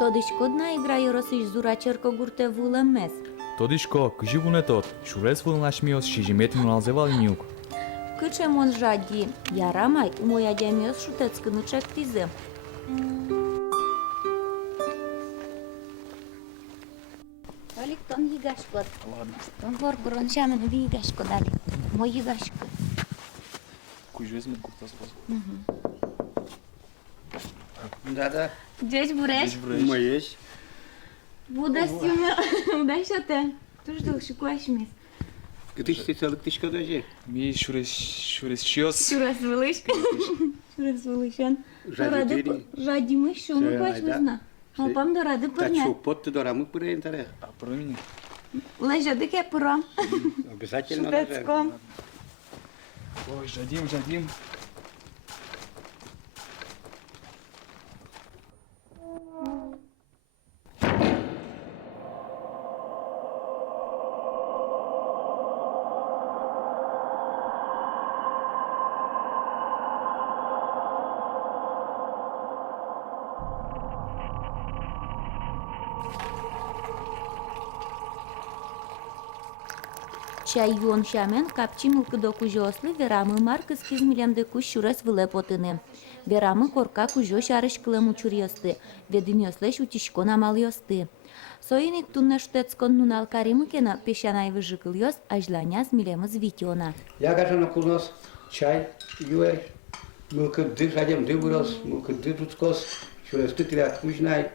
Тодишко дна играю росиш зурачерко гурте вуле мес. Тодишко, кживуне тот, шурес вылнашмиос шижиметин алзевалниук. Кычемон жади, ярамай, моя дямиос шутецкину чектизе. Алик тон егашкот. Ладно. Тон горгорон шамен вигашко дали. Мой егашко. Кужвез ми куртас воз. Да. Дядь Буреш, Моєш. Буда сюме, удашате. Tu știu și cu așmis. Cât ești să lăctișcă de Ми шурес шиос. Шурас вылыш. Шурас вылышан. Жадитери. Жадимы шумы Ше, квашмызна. да. Алпам дорады Dar пырня. ce pot te doar mult până întare. А про меня? Лежа дыке пырам. Обязательно. Шутецком. Ой, жадим. Чай юон шамен капчи мылкыдо кужослы верамы маркы скизмилемде куш шурас выле потыны. Верамы корка кужо шарыш кылым учурьосты, ведымёслеш утишкон амалйосты. Соиник тунна шутецкон нунал каримыкена пешанай выжыкыльос, ажланяс милемыз витиона. Я кажу на кунос чай, юе, mılkıdı sadem dıvıros, mılkıdı tutskos, şurası tıtıra kuşnay.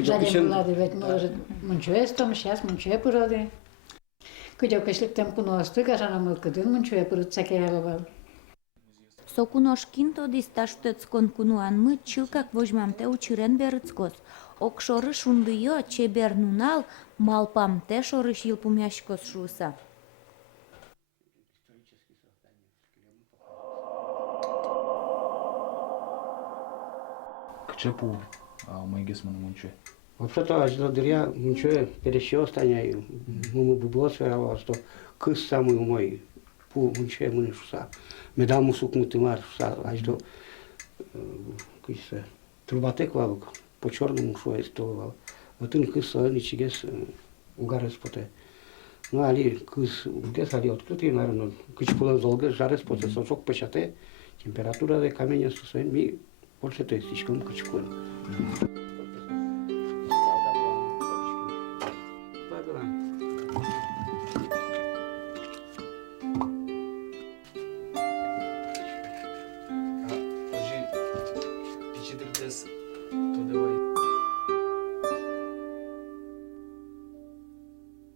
Жадим влади вет може мунчуе стом сейчас мунчуе породи. Кудя кышлык тем куносты кажана мылкыдын мунчуе пород цакералавал. Сокуношкин тодиста шутецкон кунуанмы чылкак вожмамте учурен берыцкос. Окшоры шундыйо чебер нунал малпамте шорыш йылпумяшкос шуса. Кчепу, майгес мана мунче. Вообще-то ажладыря ничего перещё станяю. Мы бы было сверало, что кыс самый мой пу ничего мы не шуса. Медам мусук мутымар шуса, аж до кыса. Трубатек валук, по черному шо истовал. Вот он кыс ничегес угарес поте. Ну али кыс угес али открытый, наверное, кыч пулан золга жарес поте, сочок печате, температура де каменя сусен ми больше то есть слишком кыч пулан.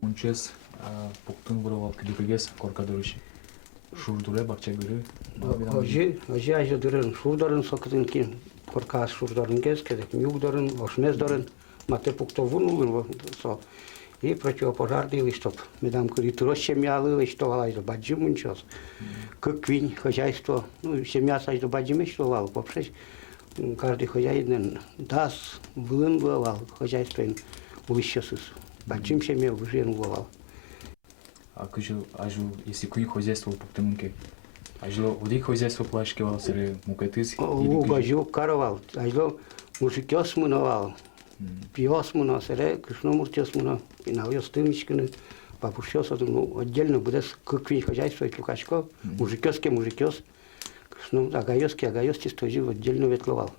Мунчес, поктун буровал кидикегес коркадориши. Шурдуре бакча görü. Hoje ajudırın, şurdarın sokatın ki korkas şurdarın keskedek, mjugdarın, oşmezdarın, mate puktovunulun so. И противопожарный чтоб медам курит семья что валайдо баджим мунчос. Как винь хозяйство, ну семья сайдо баджим что вал, вообще каждый хозяин даст вылын вал, хозяйство улищасыз. Баджим семья уже вал. А кыжу ажу если куй хозяйство поктунке. Ажло уди хозяйство плашкевал сыре мукетыз. О, бажу каравал, ажло мужикёс муновал. Пьёс муно сыре, кришномуртёс муно, пинавьёс тымичкины. Папушёс, ну отдельно будет как винь хозяйство и лукашко, мужикёске мужикёс. Ну, агайёске агайёс тоже отдельно ветловал.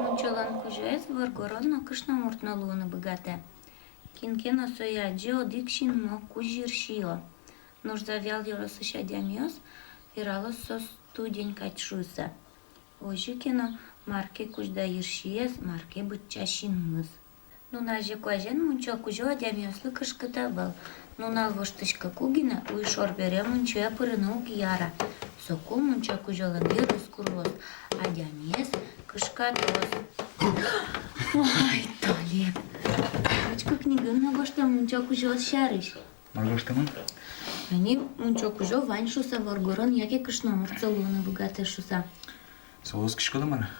Мунчолан кужоес выргородно кышномуртно луны быгате. Кинкено сояджи одикшин мо кужиршио. Нужда вял yorosışa demios, viralos sos студень качшуса. Ожи кено марке кужда иршиес, марке бытчашин мыз. Нунаже куажен мунчо кужо дemioslı кышкыта был. Нунал воштышка кугина уйшор бере мунчоя пырыну гияра. Соку мунчо кужолан йорос курос, а дemies кышкатос. Ой, Толеп. Очко книгын на гошта мунчо кужо шарыш. Нагоштамын? Они мунчо кужо вань шуса варгорон, яке кышномур целуны богатый шуса. Соғыз кішкіді мара?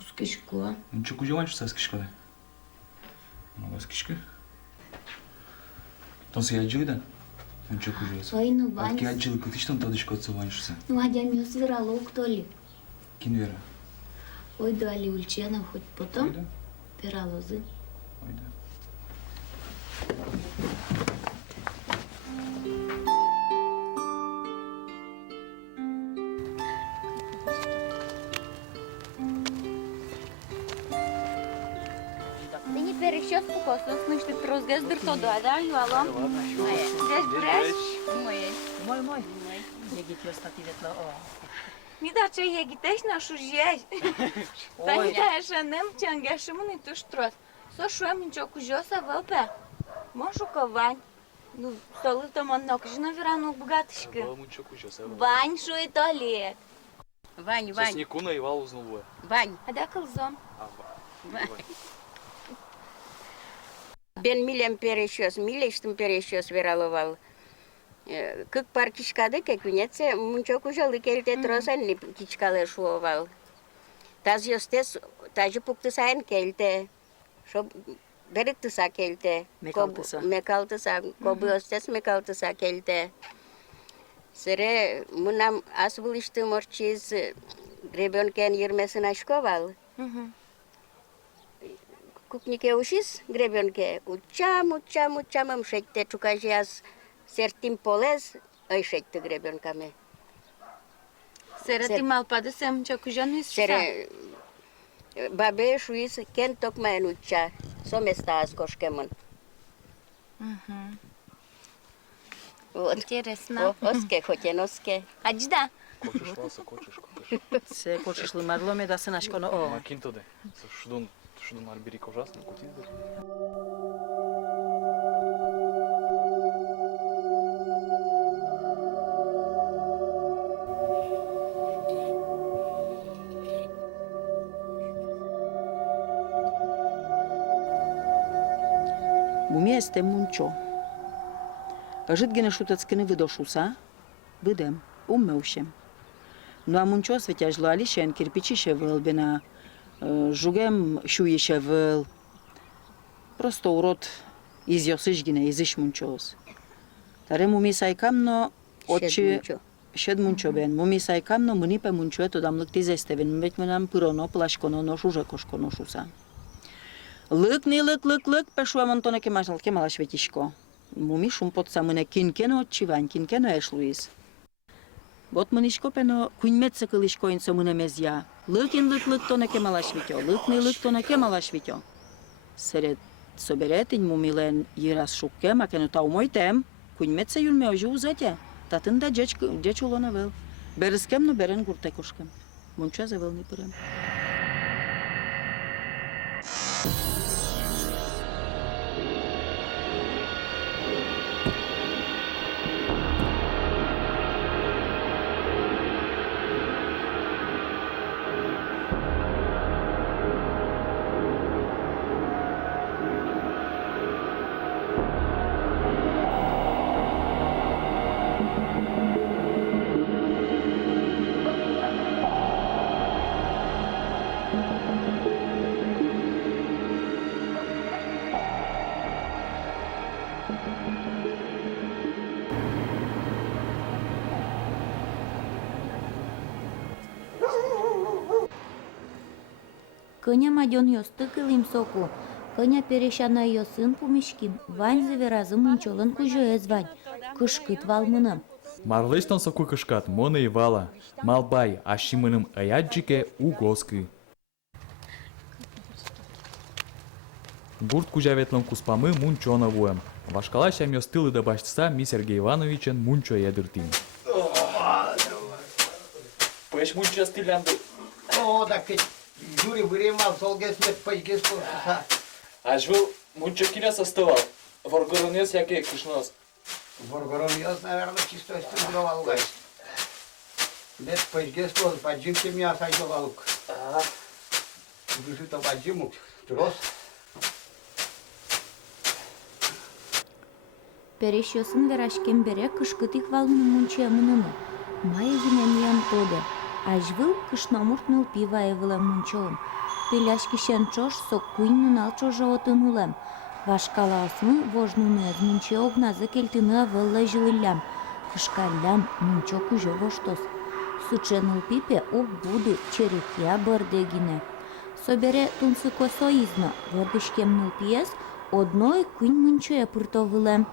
Ускишко. Мұнша күже ваншы саз кішкіді? Мұнағыз кішкі? Тонсы я жылыда? Мұнша күже есі. Ой, ну вань. Атки я жылы күтіштен тадышқа отсы ваншысы. Ну адямёс вирало кто ли? Кин вера? Ой, дали ульчена хоть потом. Ойда? Пиралозы. Ойда. Ты не перещёс покосно, слышишь, ты розгаз дырто да, юалом? Бреш? Мой. Егит остати ветла. Mi da ce e gitești na șujiești. Tani da așa nem ce angașăm în tu ștros. Să șuăm în ciocu jos să vă pe. Mă șucăvani. Nu, să lătăm în noc și nu vrea nu bugatișcă. Мұнша күже саз. Vani șui toalet. Вань. Никуна и вал узнал. Вань. A da călzăm. Ben milem pereșios, mileștim pereșios veraloval. Cât parchișcadă, că cunețe, munciocu jălă kelte trosan li kichkale șuoval. Taz yostes, taji puktusain kelte. Șo beriktusa kelte. Mekaltusa, kobu yostes mekaltusa kelte. Sere munam asbuliştim orçiz grebionken yirmesine şkoval. Kuknike ușis grebionke. Uçam am șecte čukajias sertim polez, ai șecte grebionka me. Sera ti mal padă să am ciocu jo nu Sere babe șuis ken tocmai în ucea. Somesta askoșkemân. Интересно. Oske, hotenoske. Aci da. Кочеш ласа, кочеш. Се кочеш ли марломе да се нашконо о. Ма кинтоде. Шудун арбирика ужасно кутиздер. Мумия este muncio. Жит гене шутăцкыны выдошуса, выдем, уммеушем. Ну а muncio светяж лалишен кирпичише вълбена, жугем шуише вăл. Просто урод изјосиш гине, изиш muncios. Таре муми сайкамно очи шед muncio бен. Муми сайкамно мâni pe muncioeto dam lăctize steven, meci mânam pârono, plașcono, no șuje coșcono șusa. Лăк, pe șuam Antone chemala șvetișco. Mumi șum pot să mâne kinkeno civan, kinkeno eș luis. Bot mânișco peno cuinmeță călișco în să mâne mezia. Lăk tone chemala șvitio, lăk tone chemala șvitio. Seret soberetin mumilen iras șuchem, că nu tau moitem, cuinmeță iul meu jiu zete. Tatând da geci ulona vel. Berăschem nu beren gurtecoșchem. Muncează vel ni părem. Cânia madion iostă câlim socu. Cânia pereșana iosân pumișchim. Vani zăverază munciolân cu joez vani. Câșcât val mânăm. Марлештан соку кышкат, моны и вала. Малбай, ашимыным аяджике угоскы. Гурт кужаветлым куспамы мунчона вуем. Вашкала шам ёстылы да баштыса ми Сергей Ивановичен мунчо ядыртин. Пэш мунчо стилянды. О, dacă Juri vremea să-l găsesc pe găsul să. Aș vă mунчо кина состывал. Воргоронес яке кышнос. Vorgorom eu, наверное, чисто стендровал гай. Дед по гăsul, по джимке меня сайдовал. Бежит по джиму, трос. Перещосын верашкен бере кышкытик валмын мунче мунуны. Майы жинемиян тоде. Ажвыл кышнамуртныл пива евылем мунчоым. Пиляшкишен чош сок куйнын алчожа отынулем. Вашкаласмы вожнуны мунче огназы келтыны авылла жылылям. Кышкаллям мунчо кужо воштос. Сученыл пипе ок буды черекия бардегине. Собере тунсы косо изно, вырдышкемныл пиес, одной куйн мунчоя пыртовылем.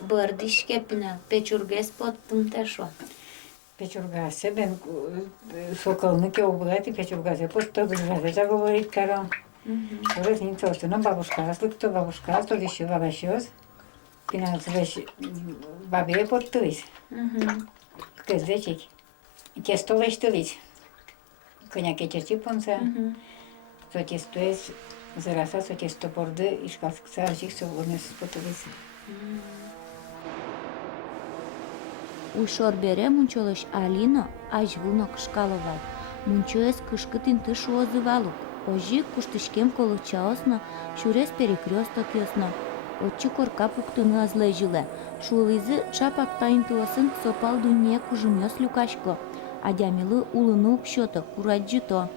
Бардышкепна печургес поттым тешо. Печургасе, бен соколники обрати, печургасе, просто дружасе говорить карам. Раз не то, что нам бабушка, слыхто бабушка, то еще варащос. Финансовый бабе поттылись. Кыздечик. Тесто лештылись. Коняки черти понца. То тесто есть, зараса, то тесто борды, и шкафкса, ажик, соводны спотылись. Ушор бере мунчолыш Алина ажвылно кышкалывал. Мунчоес кышкытын тыш озывалук. Ожи куштышкем колычаосно, шурес перекресток ёсно. Отчы корка пуктыны азлежиле. Шулызы чапак тайынтылысын сопал дуне кужумёс люкашко. Адямилы улыны укшёто, кураджито.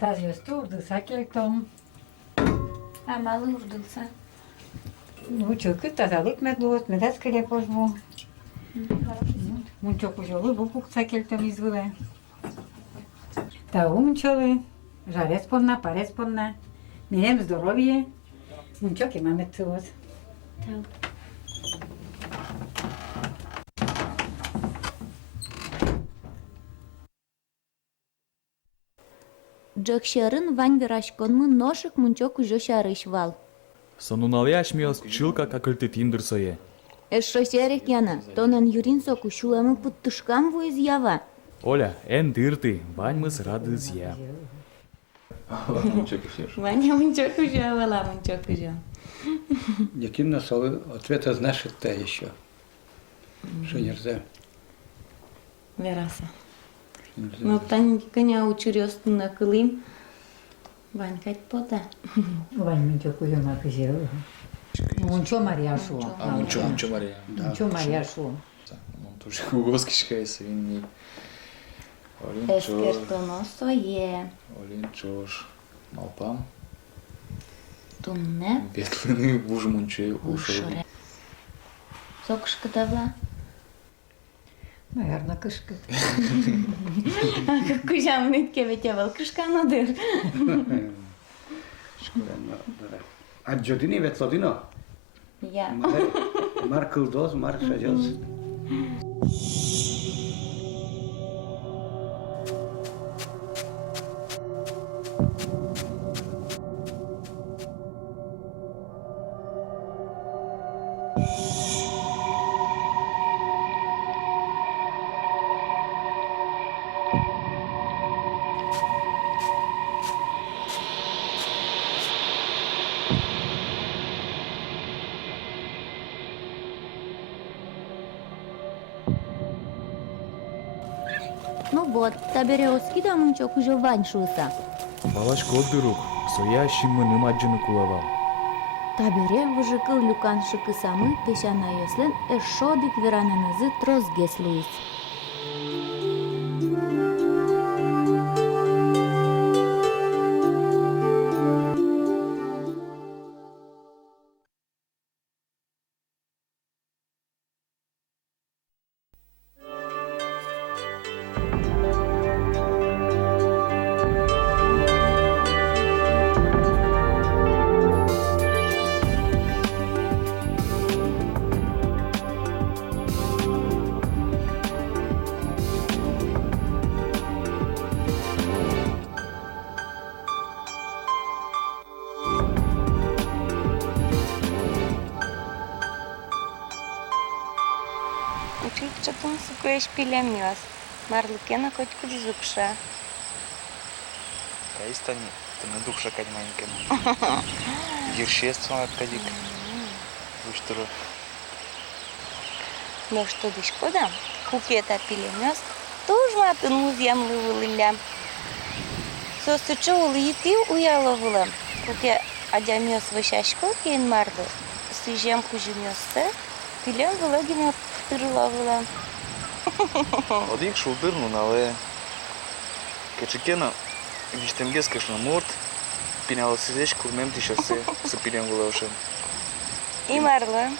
Тази стурды сакелтом. А малы урдылса. Училки тазалык медлуот, медаскеле пожбу. Мунчо кужолы бупук сакелтом извыле. Та умчолы, жарец понна, парец понна. Мирем здоровье. Мунчо кемаме цылос. Джакшерын вань верашконмы ношик мунчо кужо шарыш вал. Сонуналяш миос чилка какылты тиндырсое. Эшо серек яна, тонен юрин соку шулемы путтышкам во изъява. Оля, эн дырты, баньмыз радыз я. Ваня мунчо кужо вала мунчо кужо. Яким на солы ответа знаешь это еще. Что нельзя. Вераса. Но тань коня учурёсту на кылым. Вань кать пота. Вань мунчо кужо макызел. Мунчо мариашу. Мунчо Мария. Мунчо мариашу. Тоже угоскишка свиньи. Эскертоно сое. Олинчош. Малпам. Тумне. Бетлыны уж мунче ушел. Ушоре. Сокшка давла. Наверное, кышка. Кужам нитке ветевал кышка надыр. А джодини ветлодино? Я. Мар кылдоз, мар шажоз. Ну вот, табере оскида мунчо кужо вань шуса. Балаш коддырук, соя шиммы нымаджыны кулавал. Табере выжикыл люкан шыкы самы пешана ёслен эшодик верананызы трозгес луис. Чатун сукоеш пилемиос. Марлыкена коть куджукша. Кайстани, ты на дух шакать маленьким. Ершество кадик. Выштуру. Но что ты шкода? Купета пилемёс, тоже маты музеям лывылылям. Сосучо улыйти уяловыла. Куке адямёс вышашко кейн марды. Сижем кужумёсты, пилем вылогине тырловыла. Одик шулдырну нале. Кечекена виштемгес кешна морт. Пинала сидеш курмем тишасе с пилем вылошен. И марлы.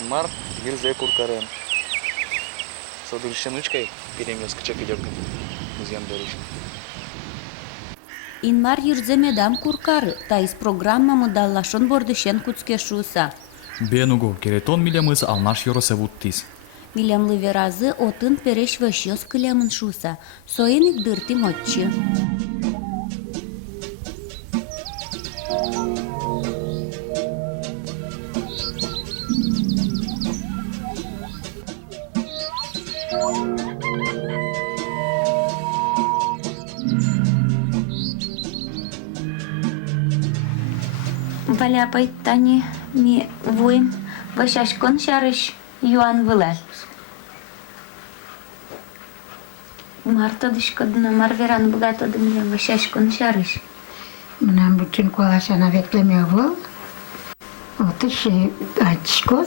Инмар гирзе куркарен. Содуршен учкой пилемёс кечек идёт музеям доришен. Инмар юрземедам куркары, та из программа модаллашон бордышен куцке шуса. Бенуго, керетон милямыз алнаш йоросевуттис. Милям лыверазы отын переш вăщёс кылемын шуса. Соиник дырти моччы. Валяпай тани ми вуйм вăщашкон шарыш юан выле. Марта дышкодна марверан богато дымле вăщашкон шарыш. Нам bütün kolaşana beklemiyor. Otuş açko,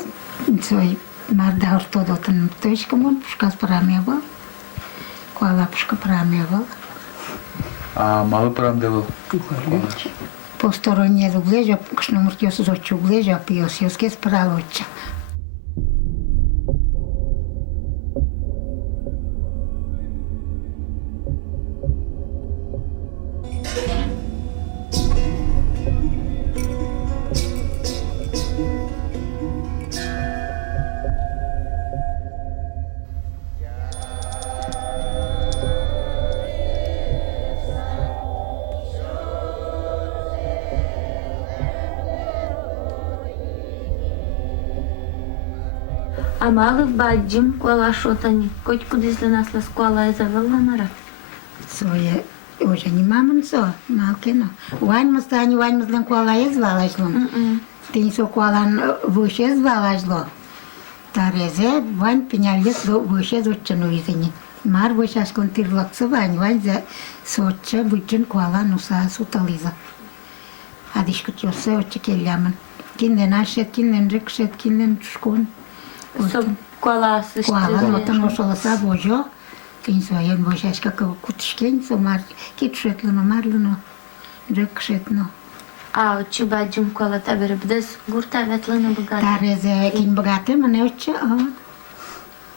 soy marda ortodotun точкамон пушкас прамева. Kola пушка прамева. А малы прамдевыл? Посторонние углежа, кшномуртиос зочу углежа, пиосиоске справоча. Амалы баджим кола шотани. Коть кудис для нас la школа и завела нара. Соя уже не мамон со, малкино. Вань мастани, вань мастан кола и звалашло. Ты не со кола выше звалашло. Тарезе, вань пеняльес выше зочану изини. Мар выше асконтирлакса вань за соча бычын кола нуса сутализа. Адишка чосе очи келямын. Кинден ашет, кинден рекшет, кинден шкон. Со кола Кола, но там ошолоса божо. Кин соен божашка кутышкен, со мар китшетлено марлено, рекшетно. А очи баджим кола табер бдес гурта ветлена богата. Тарезе кин богате мане очи,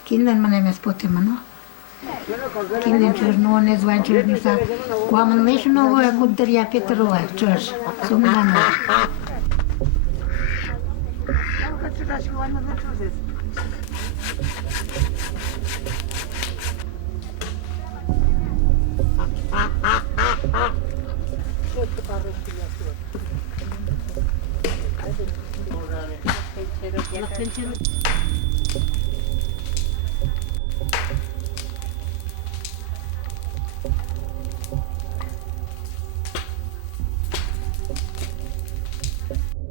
кинден мане меспоте мано. Кинден черно не зван черно са. Куаман леш ново е кудря Петрова, чуш. Сумано.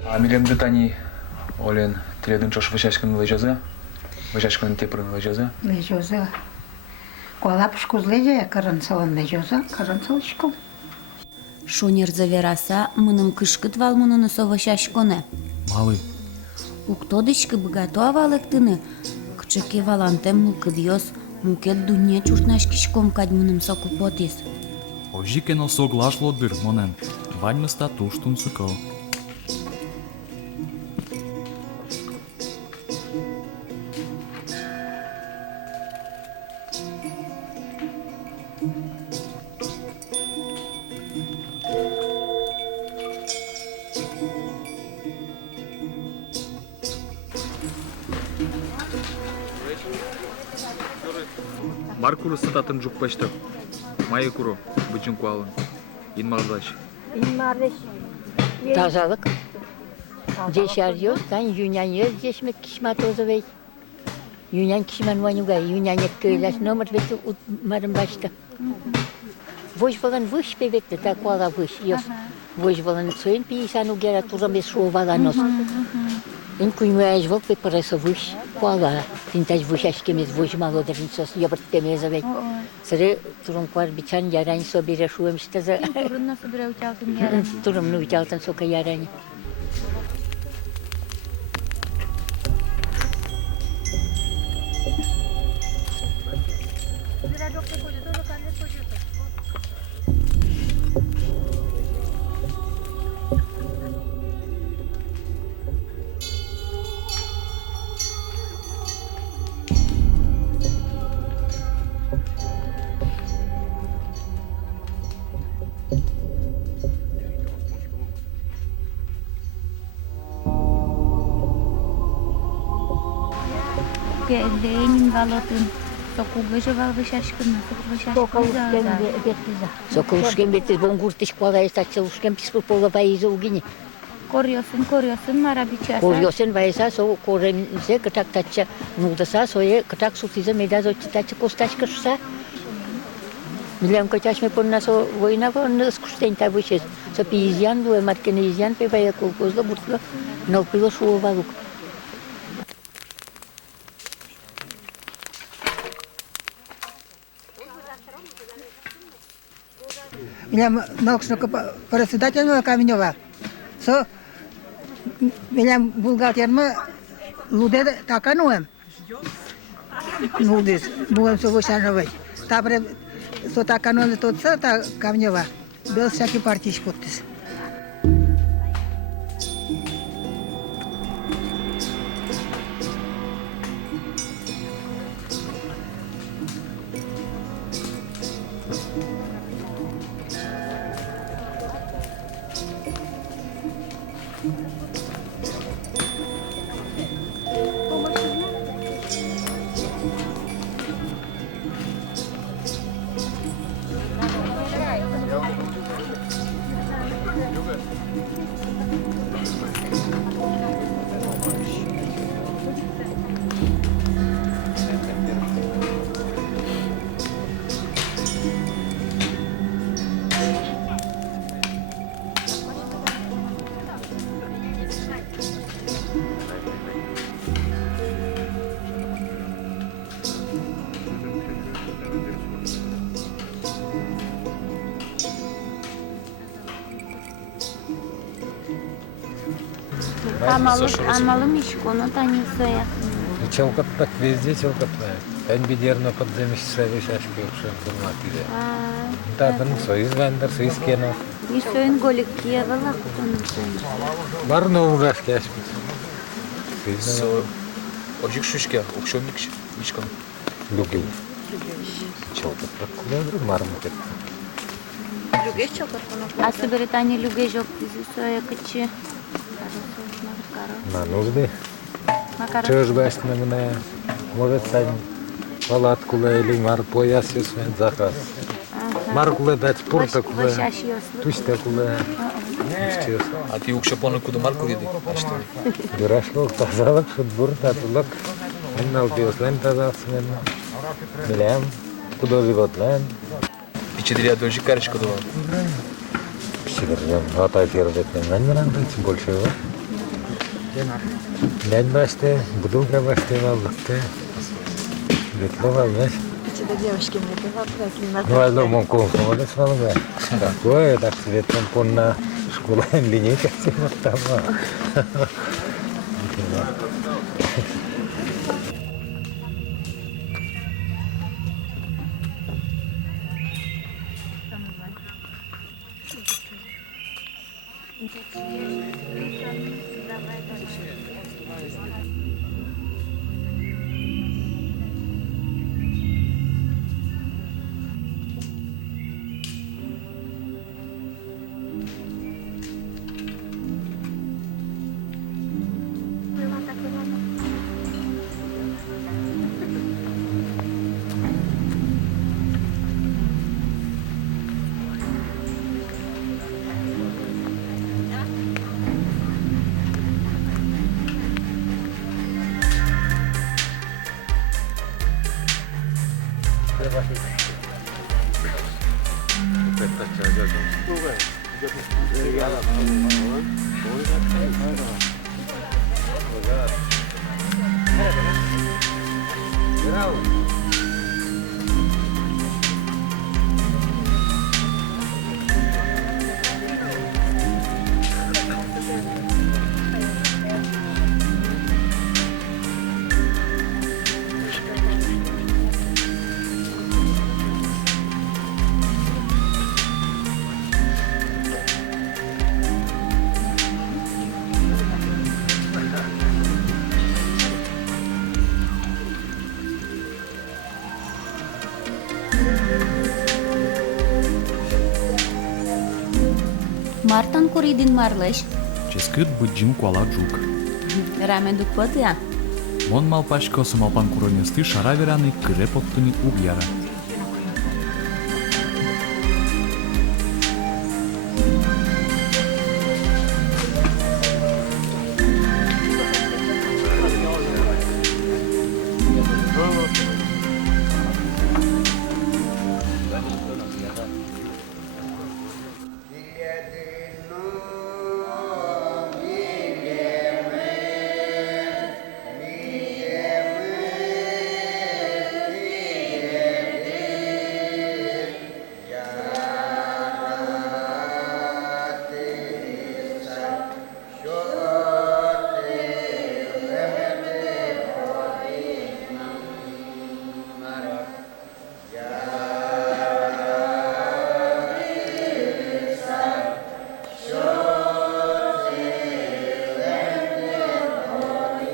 А милемді тани олен тредін чош вăщашкын лăжăзы? Вăщашкын тепрын лăжăзы? Лежоза. Кола пушку злеже, карансалан лежоза, карансалышком. Шонер завераса, мыным кышкыт валмуныны совăщашконе. Малы, Уктодышкы богато авалыктыны. Кычыке валантем мукыдьос, мукет дуне чуртнашкишком кадьмыным сокупотис. ожикено соглашло дыр монен. Вань мыста туштун сыкал. Маркуру сататын жук баштап. Майы куру, бычын куалын. Инмалдач. Тазалык. Здесь арьёс, кань юняньёс, здесь мы кишматозовый. Юнян кишман ванюга, юнянек көйләс номер вету утмарым башта. Вож балан выш певекте, так вала выш, ёс. Вож балан цуэн писан угера турам без шоу валанос. Ин куньваяж вок пепараса выш. школа. Тинтаж вышашкемез выжмало деринсос ябырттемезовей. Сыры турунквар бичан ярань собере шуемштаза. Турунна собира учалтын ярани. Турумну учалтын сока ярань. Ленин галатын. Сокугыжы вал вышашкына. Сокулушкен бетиз бонгуртиш квалай стачылушкен писпу пола вайза угини. Корьосын мара бичаса. Корьосен вайса со коремзе кытак тача нудаса сое кытак сутиза медазочи тача костачка шуса. Милям качашме понна со война вон скуштен та вышес. Со пизян дуе маркене изян пе вая колкозло буртло нолпило шуовалук. Меня научного председателя Каменева. Со меня бухгалтерма луде такануем. Нудис, будем все вышановать. Табре со такануем тот са та Каменева. Был всякий партий подпис. Амалым ишкону танисоя. Челкаттак везде челкаттак. Ben bir yerine подземище вешашки ушен форматиде. Тадын союз вендер, союз кено. Ишоин голик киевала кутонун союз. Бар новый рашки ашпит. Со ожик шушке, окшомик мишкам. Люгей. Челкаттак кулебры мармутет. Люгеш чокотону. А соберетани люгежок соя кычы. На нужды. Чöж башны мына. Может сань палаткула или мар пояс юсмен заказ. Маркула дать пурта кула. Тусте кула. А ти окшопону куда марку види? А что? Дурашло тазалык шутбур татулык. Мен алпиослен тазалсмен. Билем. Куда животлен. Пичедрия дожи карочка дова. Пичедрия. Атай фердетмен. Мен нравится больше его. Дядь башты, будулка башты валдыкты. Ветлова, знаешь? Девочки мне пиват, Ну, а дома комфортно с валга. Такое, так светом понна школа линейка всего там. Gracias. Мартан куридин марлеш. Ческыт быджим куала джук. Раме дук потя. Мон малпашко самалпан куронесты шаравераны креповтуни угьяра.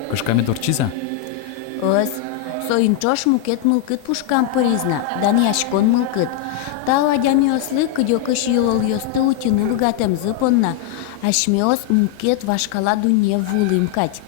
Кышками дорчиза? Ос, соинчош мукет мылкыт пушкам пыризна, дан яшкон мылкыт. Тау адямиослы кыдёкыш юлол ёсты утины выгатем зыпонна, ашмиос мукет вашкала дуне вулым кать.